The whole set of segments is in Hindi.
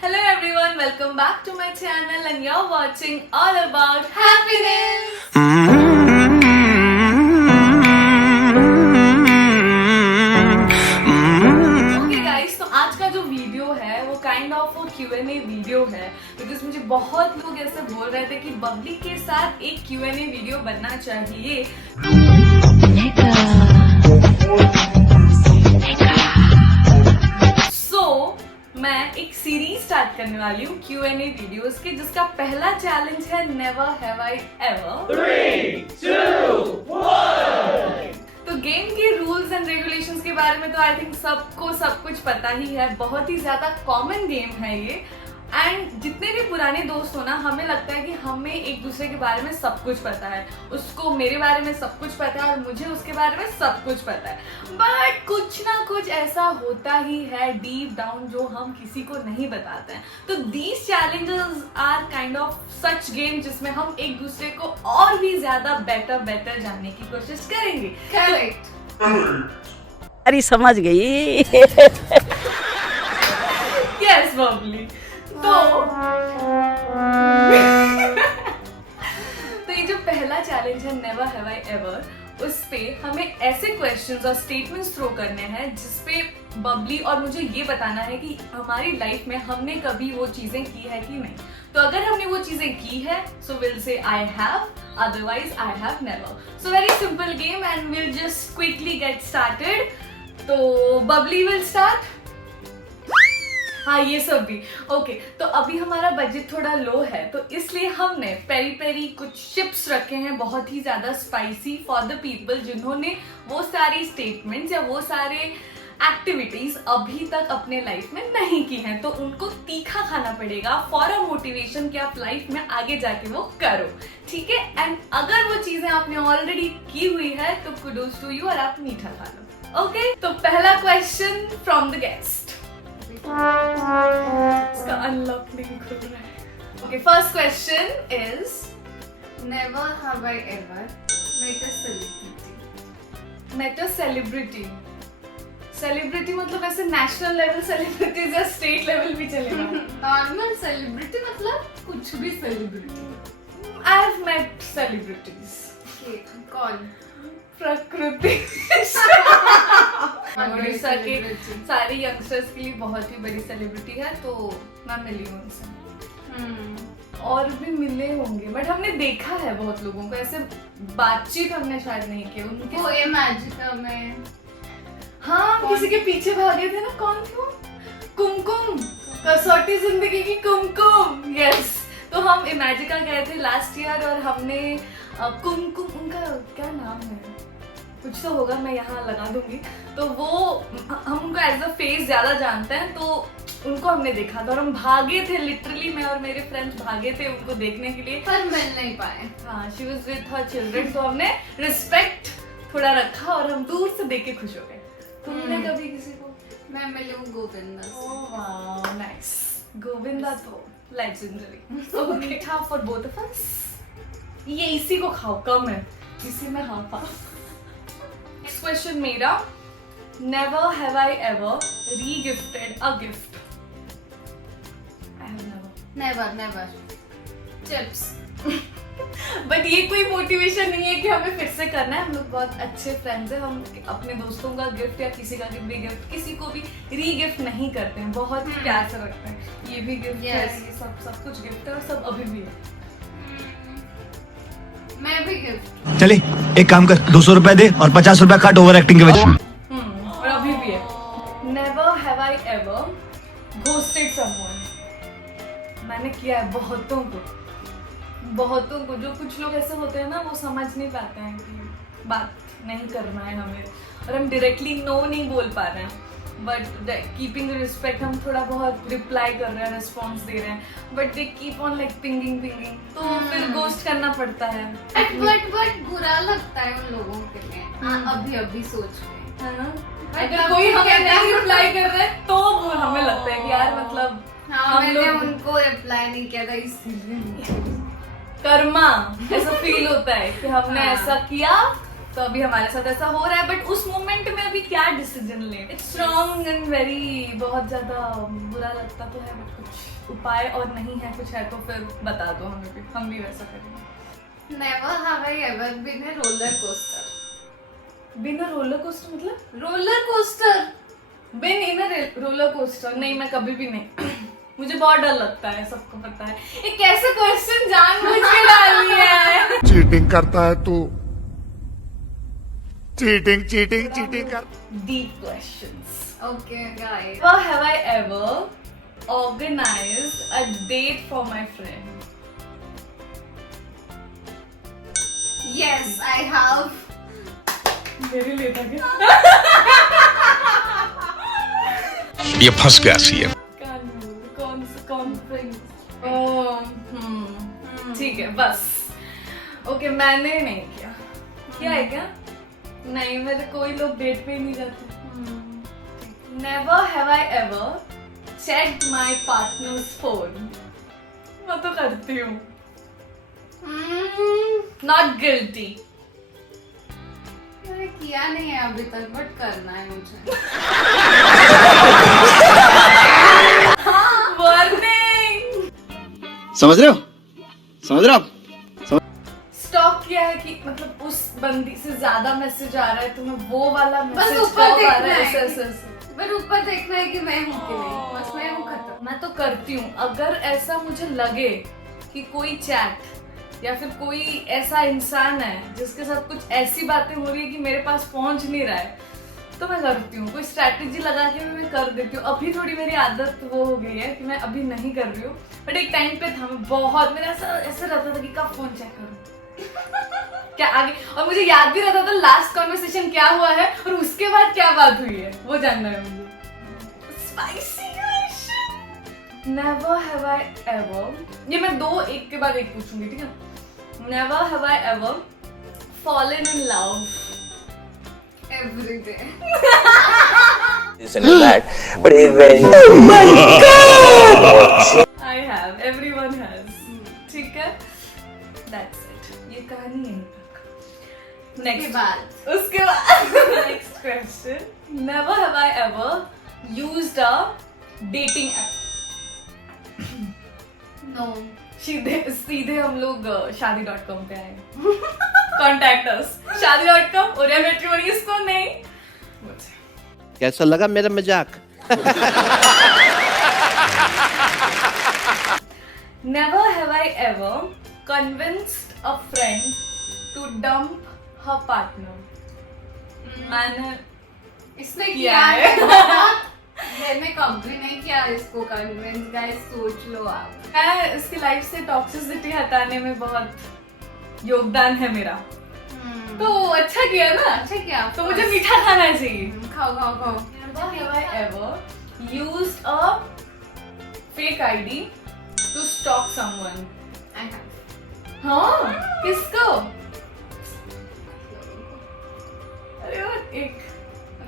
Hello everyone, welcome back to my channel and you're watching all about happiness. Okay guys, तो आज का जो वीडियो है वो काइंड ऑफ Q&A वीडियो है बिकॉज मुझे बहुत लोग ऐसे बोल रहे थे कि बबली के साथ एक Q&A वीडियो बनना चाहिए। मैं एक सीरीज स्टार्ट करने वाली हूँ Q&A वीडियोस के, जिसका पहला चैलेंज है नेवर हैव आई एवर। 3, 2, 1। तो गेम के रूल्स एंड रेगुलेशंस के बारे में तो आई थिंक सबको सब कुछ पता ही है। बहुत ही ज्यादा कॉमन गेम है ये एंड जितने भी पुराने दोस्त हो ना, हमें लगता है कि हमें एक दूसरे के बारे में सब कुछ पता है। उसको मेरे बारे में सब कुछ पता है और मुझे उसके बारे में सब कुछ पता है, बट कुछ ना कुछ ऐसा होता ही है डीप डाउन जो हम किसी को नहीं बताते हैं। तो these challenges are kind of such game जिसमें हम एक दूसरे को और भी ज्यादा बेटर जानने की कोशिश करेंगे। करेक्ट, अरे समझ गई। यस बबली। तो ये जो पहला चैलेंज है नेवर हैव आई एवर, उस पे हमें ऐसे क्वेश्चंस और स्टेटमेंट्स थ्रो करने हैं जिसपे बबली और मुझे ये बताना है कि हमारी लाइफ में हमने कभी वो चीजें की है कि नहीं। तो अगर हमने वो चीजें की है so will say I have, otherwise I have never. So very simple game and will just quickly get started. तो बबली विल स्टार्ट। हाँ ये सब भी ओके। तो अभी हमारा बजट थोड़ा लो है तो इसलिए हमने पेरी पेरी कुछ चिप्स रखे हैं, बहुत ही ज्यादा स्पाइसी फॉर द पीपल जिन्होंने वो सारी स्टेटमेंट्स या वो सारे एक्टिविटीज अभी तक अपने लाइफ में नहीं की हैं। तो उनको तीखा खाना पड़ेगा फॉर अ मोटिवेशन कि आप लाइफ में आगे जाके वो करो, ठीक है। एंड अगर वो चीजें आपने ऑलरेडी की हुई है तो कुडोस टू यू और आप मीठा खा लो, ओके। तो पहला क्वेश्चन फ्रॉम द गेस्ट। इसका अनलॉक नहीं खुल रहा है। Okay, first question is never have I ever met a celebrity. Met a celebrity. Celebrity मतलब ऐसे नेशनल लेवल सेलिब्रिटीज या स्टेट लेवल भी चलेगा? नॉर्मल सेलिब्रिटी मतलब कुछ भी celebrity. I have met celebrities. कौन? प्रकृति। उड़ीसा के सारे यंगस्टर्स के लिए बहुत ही बड़ी सेलिब्रिटी है, तो मैं मिली हूँ उनसे। और भी मिले होंगे बट हमने देखा है बहुत लोगों को, ऐसे बातचीत हमने शायद नहीं की उनके। वो ये मैजिका में हाँ किसी के पीछे भागे थे ना, कौन थी वो? कुमकुम, कसौटी जिंदगी की कुमकुम। यस, तो हम इमेजिका गए थे लास्ट ईयर और हमने कुमकुम, उनका क्या नाम है कुछ तो होगा, मैं यहाँ लगा दूंगी। तो वो हम उनको एज अ फेस ज्यादा जानते हैं, तो उनको हमने देखा था और हम भागे थे, लिटरली मैं और मेरे फ्रेंड्स भागे थे उनको देखने के लिए, पर मिल नहीं पाए। हाँ she was with her children, तो हमने रिस्पेक्ट थोड़ा रखा और हम दूर से देख के खुश हो गए। तुमने कभी किसी को? मैं मिली हूँ गोविंदा से। ओह वाओ नाइस, गोविंदा तो लेजेंडरी। ओके, मीठा फॉर बोथ ऑफ अस। ये इसी को खाओ, कम है इसी में हाफ हाफ। नेक्स्ट क्वेश्चन मेरा, never have I ever regifted a gift. I have never. Never chips. But ये कोई मोटिवेशन नहीं है कि हमें फिर से करना है। हम लोग बहुत अच्छे फ्रेंड्स हैं, हम अपने दोस्तों का गिफ्ट या किसी का भी गिफ्ट किसी को भी री गिफ्ट नहीं करते हैं, बहुत ही प्यार से रखते हैं। ये भी गिफ्ट है, ये सब कुछ गिफ्ट है और सब अभी भी है। मैं भी गिफ्ट। चले एक काम कर, 200 रुपए दे और 50 रुपए काट ओवर एक्टिंग के वजह। और अभी भी है। Never have I ever ghosted someone. मैंने किया है बहुतों को। जो कुछ लोग ऐसे होते हैं ना, वो समझ नहीं पाते हैं कि बात नहीं करना है हमें और हम डायरेक्टली नो नहीं बोल पा रहे हैं, बट कीपिंग रिस्पेक्ट हम थोड़ा बहुत रिप्लाई कर रहे हैं, रिस्पॉन्स दे रहे हैं, but they keep on like pinging, तो फिर गोस्ट करना पड़ता है। बट बुरा लगता है उन लोगों के लिए अभी सोच के। अगर कोई हमें नहीं रिप्लाई कर रहा है तो हमें लगता है कि यार मतलब हाँ, मैंने उनको रिप्लाई नहीं किया था इसीलिए। कर्मा ऐसा फील होता है कि हमने ऐसा किया तो अभी हमारे साथ ऐसा हो रहा है, बट उस मोमेंट में अभी क्या डिसीजन ले, इट्स रॉन्ग एंड वेरी, बहुत ज्यादा बुरा लगता तो है, बट कुछ उपाय और नहीं है, कुछ है तो फिर बता दो हमें भी, हम भी वैसा करेंगे। Never have I ever been a roller coaster. बिना रोलर कोस्टर मतलब? Roller coaster been in roller coaster नहीं, मैं कभी भी नहीं। मुझे बहुत डर लगता है, सबको पता है। ये कैसे क्वेश्चन जानबूझ के डाल लिया है? चीटिंग करता है तू, चीटिंग चीटिंग चीटिंग कर। Deep questions. Okay guys, Never have I ever organized a date for my friend. Yes I have. मेरे लिए था क्या? ये फंस गया सीएम। कौन ठीक है बस। ओके मैंने नहीं किया। क्या है क्या? नहीं, मेरे कोई लोग डेट पे ही नहीं जाते। Never have I ever checked my partner's phone. मैं तो करती हूँ। Not guilty. मैंने किया नहीं है अभी तक, बट करना है मुझे। Warning. समझ रहे हो? समझ रहे हो आप? स्टॉक किया है कि मतलब उस बंदी से ज्यादा मैसेज आ रहा है, तुम्हें वो वाला बस मैसेज ऊपर आ देखना रहा है, है। ऐसे। बट ऊपर देखना है कि मैं हूँ कि नहीं, बस मैं हूँ खत्म। मैं तो करती हूँ। अगर ऐसा मुझे लगे कि कोई चैट या फिर कोई ऐसा इंसान है जिसके साथ कुछ ऐसी बातें हो रही है कि मेरे पास पहुंच नहीं रहा है, तो मैं करती हूँ। कोई स्ट्रैटेजी लगा के भी मैं कर देती हूँ। अभी थोड़ी मेरी आदत वो हो गई है कि मैं अभी नहीं कर रही हूँ, बट एक टाइम पे था मैं बहुत, मेरा ऐसा रहता था कि कब फोन चेक करूँ क्या आगे, और मुझे याद भी रहता था लास्ट कॉन्वर्सेशन क्या हुआ है और उसके बाद क्या बात हुई है, वो जानना है मुझे। Spicy question. Never have I ever, ये मैं दो एक के बाद एक पूछूंगी, ठीक है? Never have I ever fallen in love. Every day. Isn't it that? But eventually, I have, everyone has. ठीक है? That's it. ये कहानी यहीं तक। Next. उसके बाद next question. Never have I ever used a dating app. No. सीधे हम लोग शादी.com पे आए। Contact us. शादी.com और मैट्रिमोनी को नहीं। मुझे कैसा लगा मेरा मजाक? Never have I ever convinced a friend to dump her partner. मैंने इसने किया किया है। है। मैंने कभी नहीं किया इसको कन्विंस, गाइस सोच लो आप। मैं इसकी लाइफ से टॉक्सिसिटी हटाने में बहुत योगदान है मेरा, तो अच्छा किया ना। अच्छा क्या? तो मुझे मीठा खाना चाहिए। खाओ खाओ खाओ। Never have I ever used a fake ID to stalk someone. I have। हाँ, किसको? अरे यार एक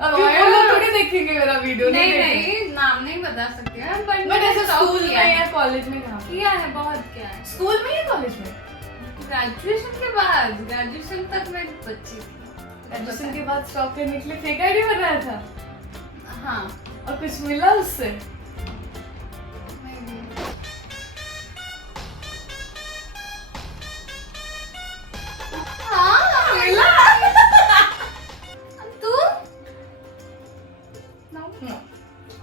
अभी वो लोग थोड़ी देखेंगे मेरा वीडियो। नहीं नहीं, नाम नहीं बता सकते हैं, बट बट ऐसे स्कूल किया में है। या कॉलेज में कहाँ? किया है, बहुत किया है। स्कूल में या कॉलेज में? ग्रेजुएशन के बाद, ग्रेजुएशन तक मैं बच्ची थी। ग्रेजुएशन के बाद स्टॉक करने के लिए फेक आईडी बनाया था हाँ। और कुछ मिला उससे? हाँ मिला। तू? No.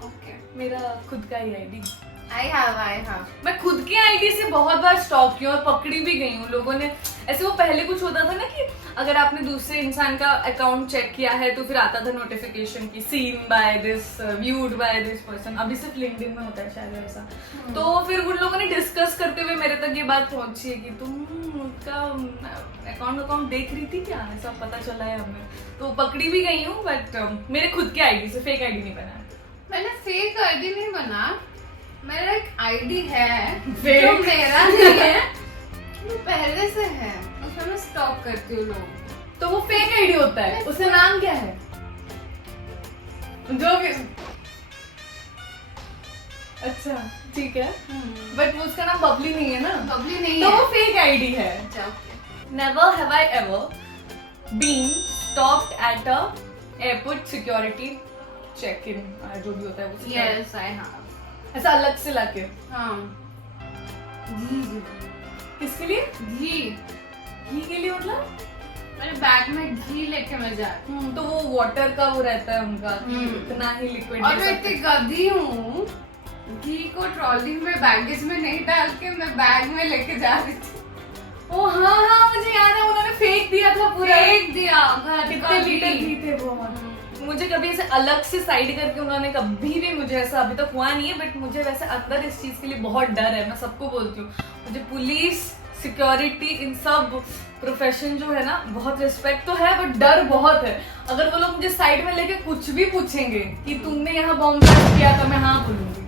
ओके। मेरा खुद का ही आईडी। I have. मैं खुद के आईडी से बहुत बार स्टॉक किया और पकड़ी भी गई हूँ। लोगों ने ऐसे, वो पहले कुछ होता था ना कि अगर आपने दूसरे इंसान का अकाउंट चेक किया है तो फिर आता था नोटिफिकेशन की seen by this, viewed by this person. अभी सिर्फ लिंक्डइन में होता है शायद ऐसा। तो फिर उन लोगों ने डिस्कस करते हुए मेरे तक ये बात पहुंची है कि तुम उसका अकाउंट देख रही थी क्या, ऐसा पता चला है हमें। तो पकड़ी भी गई हूँ, बट मेरे खुद के आईडी से, फेक आईडी नहीं बना। मैंने फेक आईडी नहीं बना, मेरा एक आईडी है Fake? जो मेरा नहीं है, वो पहले से है, उसमें मैं स्टॉक करती हूँ लोग। तो वो फेक आईडी होता है, उसका नाम क्या है? जो भी अच्छा ठीक है, बट वो उसका नाम बबली नहीं है ना, बबली नहीं तो है। वो फेक आईडी है। अच्छा, okay। Never have I ever been stopped at a airport security check in, जो भी होता है वो यस आई हैव। ऐसा अलग से लाके। हाँ घी किसके लिए? घी घी के लिए मतलब? मेरे बैग में घी लेके मैं जा रही हूँ। तो वो वाटर का वो रहता है उनका कि इतना ही लिक्विड। और मैं इतनी गधी हूँ, घी को ट्रॉली में बैगेज में नहीं डाल के मैं बैग में लेके जा रही थी। ओ हाँ हाँ मुझे याद है, उन्होंने फेंक दिया था पूरा। फेंक दिया घर का कितने लीटर घी। घी थे वो। मुझे कभी ऐसे अलग से साइड करके उन्होंने कभी भी, मुझे ऐसा अभी तक हुआ नहीं है, बट मुझे वैसे अंदर इस चीज के लिए बहुत डर है। मैं सबको बोलती हूँ, मुझे पुलिस, सिक्योरिटी, इन सब प्रोफेशन जो है ना, बहुत रिस्पेक्ट तो है बट डर बहुत है। अगर वो लोग मुझे साइड में लेके कुछ भी पूछेंगे कि तुमने यहाँ बॉम्ब ब्लास्ट किया था, मैं हाँ बोलूंगी।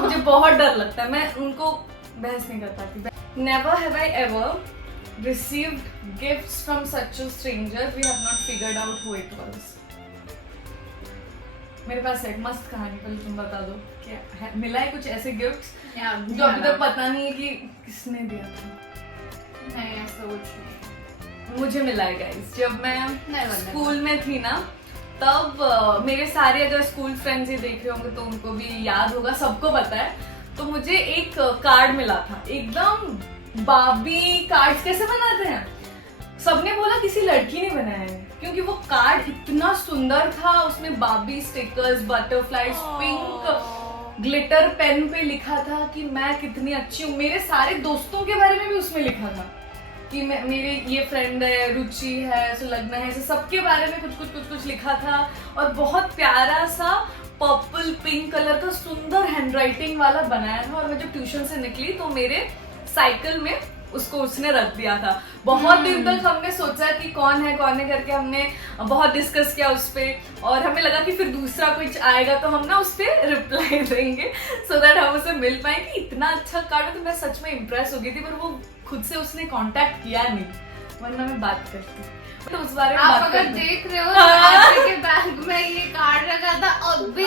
मुझे बहुत डर लगता है, मैं उनको बहस नहीं कर पाती। Never have I ever received gifts from such a stranger we have not figured out who it was. मेरे पास एक मस्त कहानी, पहले तुम बता दो क्या है, मिला है कुछ ऐसे गिफ्ट्स जो अभी तक पता नहीं है कि किसने दिया था? नहीं ऐसा कुछ नहीं। मुझे मिला है गाइस, जब मैं नहीं, स्कूल में थी ना, तब मेरे सारे अगर स्कूल फ्रेंड्स ये देख रहे होंगे तो उनको भी याद होगा, सबको पता है। तो मुझे एक कार्ड मिला था, एकदम बार्बी कार्ड्स कैसे बनाते हैं, सबने बोला किसी लड़की ने बनाया है, क्योंकि वो कार्ड इतना सुंदर था। उसमें Barbie stickers, butterflies, pink glitter pen पे लिखा था कि मैं कितनी अच्छी हूँ। मेरे सारे दोस्तों के बारे में भी उसमें लिखा था कि मैं, मेरे ये फ्रेंड है, रुचि है, सुलग्ना है, ऐसे सबके बारे में कुछ लिखा था। और बहुत प्यारा सा पर्पल पिंक कलर का सुंदर हैंडराइटिंग वाला बनाया था। और मैं जब ट्यूशन से निकली तो मेरे साइकिल में उसको उसने रख दिया था। बहुत दिन तक हमने सोचा कि कौन है करके हमने बहुत डिस्कस किया उस पे, और हमें लगा कि फिर दूसरा कुछ आएगा तो हम ना उस पे रिप्लाई देंगे सो दैट हम उसे मिल पाएंगे। इतना अच्छा कार्ड है, तो मैं सच में इम्प्रेस हो गई थी, पर वो खुद से उसने कांटेक्ट किया नहीं, वरना मैं बात करती। तो उस बारे में आप बात अगर करते। देख रहे हो तो आपके बैग में ये कार्ड रखा था, अभी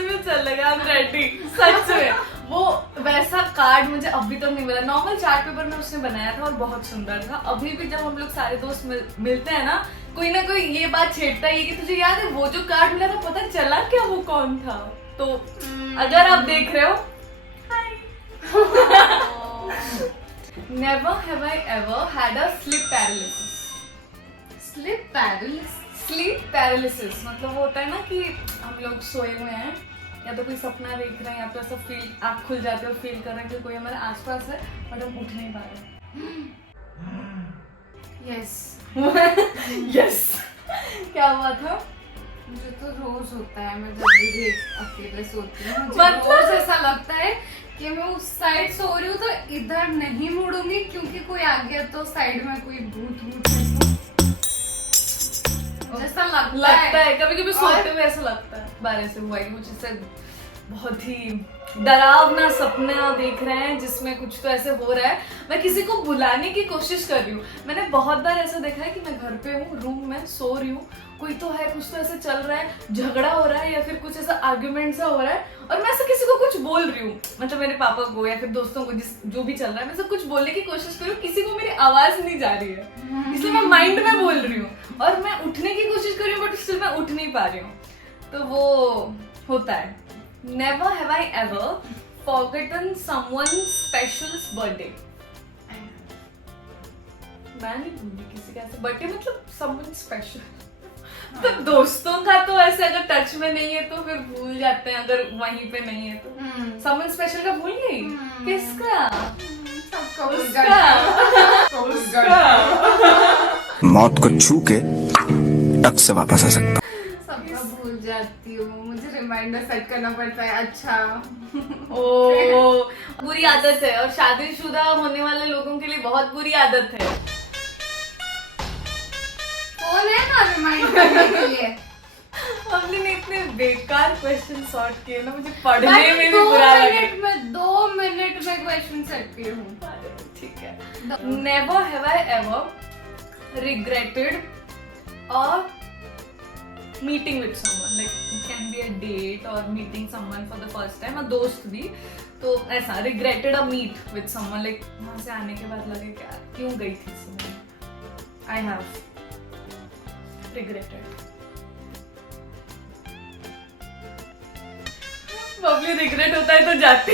भी चलेगा, I'm ready। सच में वो वैसा कार्ड मुझे अभी तक नहीं मिला। नॉर्मल चार्ट पेपर में उसने बनाया था और बहुत सुंदर था। अभी भी जब हम लोग सारे दोस्त मिलते हैं ना, कोई ना कोई ये बात छेड़ता ही है कि तुझे याद है वो जो कार्ड मिला था, पता चला क्या वो कौन था? तो अगर आप देख रहे हो, never have I ever had a slip paralysis. Sleep paralysis मतलब वो होता है ना कि हम लोग सोए हुए हैं, या तो कोई सपना देख रहे हैं, या तो ऐसा फील, आँख खुल जाते हो, फील कर रहे हैं कि कोई हमारे आसपास है, बट हम उठ नहीं पा रहे। यस क्या हुआ था? मुझे तो रोज होता है, मैं जब भी अकेले सोती हूँ मुझे मतलब? रोज ऐसा लगता है कि मैं उस साइड सो रही हूँ तो इधर नहीं मुड़ूंगी, क्योंकि कोई आ गया तो साइड में कोई भूत जैसा लगता है। कभी कभी सोते हुए ऐसा लगता है, बारे से हुआ है कुछ ऐसे बहुत ही डरावना सपना देख रहे हैं जिसमें कुछ तो ऐसे हो रहा है। मैं किसी को बुलाने की कोशिश कर रही हूँ। मैंने बहुत बार ऐसा देखा है कि मैं घर पे हूँ, रूम में सो रही हूँ, कोई तो है, कुछ तो ऐसे चल रहा है, झगड़ा हो रहा है या फिर कुछ ऐसा आर्ग्यूमेंट सा हो रहा है, और मैं ऐसा किसी को कुछ बोल रही हूँ, मतलब मेरे पापा को या फिर दोस्तों को, जो भी चल रहा है, मैं सब कुछ बोलने की कोशिश कर रही हूँ, किसी को मेरी आवाज नहीं जा रही है, इसलिए मैं माइंड में बोल रही हूँ, और मैं उठने की कोशिश कर रही हूँ बट स्टिल मैं उठ नहीं पा रही हूँ। तो वो होता है। Never have I ever forgotten someone specials birthday. मैं नहीं भूली किसी का ऐसा बर्थडे, मतलब समवन स्पेशल। तो दोस्तों का तो ऐसे अगर टच में नहीं है तो फिर भूल जाते हैं, अगर वहीं पे नहीं है तो। समवन स्पेशल का भूल गई? किसका? मौत को छू के टक से वापस आ सकता। सबका भूल जाती हूँ, मुझे रिमाइंडर सेट करना पड़ता है। अच्छा ओ बुरी आदत है, और शादीशुदा होने वाले लोगों के लिए बहुत बुरी आदत है। फोन है ना रिमाइंड करने के लिए। हमने ने इतने बेकार क्वेश्चन सॉर्ट किए ना, मुझे पढ़ने में भी बुरा लगे। 2 मिनट में क्वेश्चन सेट किए हूँ। ठीक है। Never have I ever regretted और meeting with someone, like it can be a date और meeting someone for the first time, और दोस्त भी। तो ऐसा regretted a meet with someone, like वहां से आने के बाद लगे क्या क्यों गई थी someone, I have regretted. Babli regret होता है तो जाती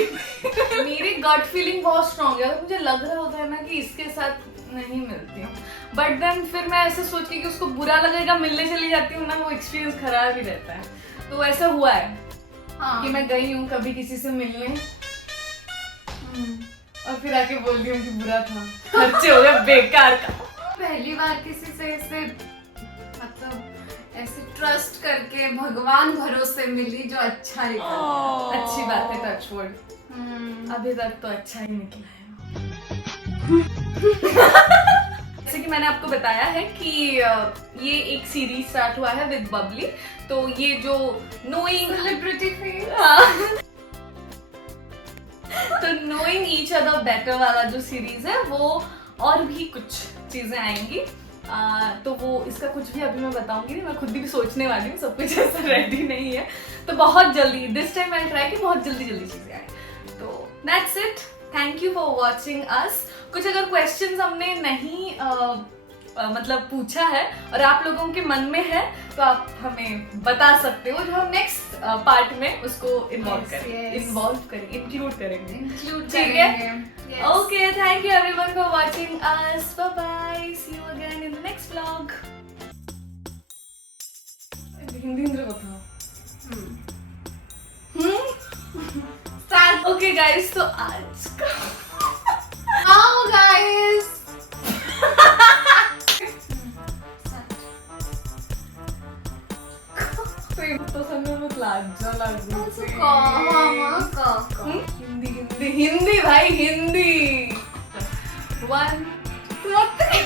मेरी गट फीलिंग बहुत स्ट्रॉन्ग है, मुझे लग रहा होता है ना कि इसके साथ नहीं मिलती हूँ, बट देन फिर मैं ऐसे सोच के कि उसको बुरा लगेगा मिलने चली जाती हूँ ना, वो एक्सपीरियंस खराब ही रहता है। तो ऐसा हुआ है कि मैं गई हूँ कभी किसी से मिलने और फिर आके बोल दी हूँ कि बुरा था, खर्चे हो गए बेकार का। पहली बार किसी से ऐसे मतलब ऐसे ट्रस्ट करके भगवान भरोसे मिली जो अच्छा निकला। अच्छी बात है, टच वर्ड। अभी तक तो अच्छा ही निकला है। जैसे कि मैंने आपको बताया है कि ये एक सीरीज स्टार्ट हुआ है विद बबली, तो ये जो नोइंग सेलिब्रिटी फेस, तो नोइंग ईच अदर बेटर वाला जो सीरीज है वो और भी कुछ चीजें आएंगी। तो वो इसका कुछ भी अभी मैं बताऊंगी नहीं, मैं खुद भी सोचने वाली हूँ, सब कुछ ऐसा रेडी नहीं है, तो बहुत जल्दी दिस टाइम आई ट्राई कि बहुत जल्दी चीजें आए। तो that's it, thank you for watching us. कुछ अगर क्वेश्चंस हमने नहीं मतलब पूछा है और आप लोगों के मन में है तो आप हमें बता सकते हो, जो हम नेक्स्ट पार्ट में उसको इंक्लूड करेंगे। ठीक है, okay, thank you everyone for watching us, bye bye, see you again in the next vlog. Hindi बताओ। स्टार्ट। ओके गाइस, तो आज का आओ गाइस, तो समय में लाजा लागू से हिंदी हिंदी हिंदी भाई हिंदी 1 2 3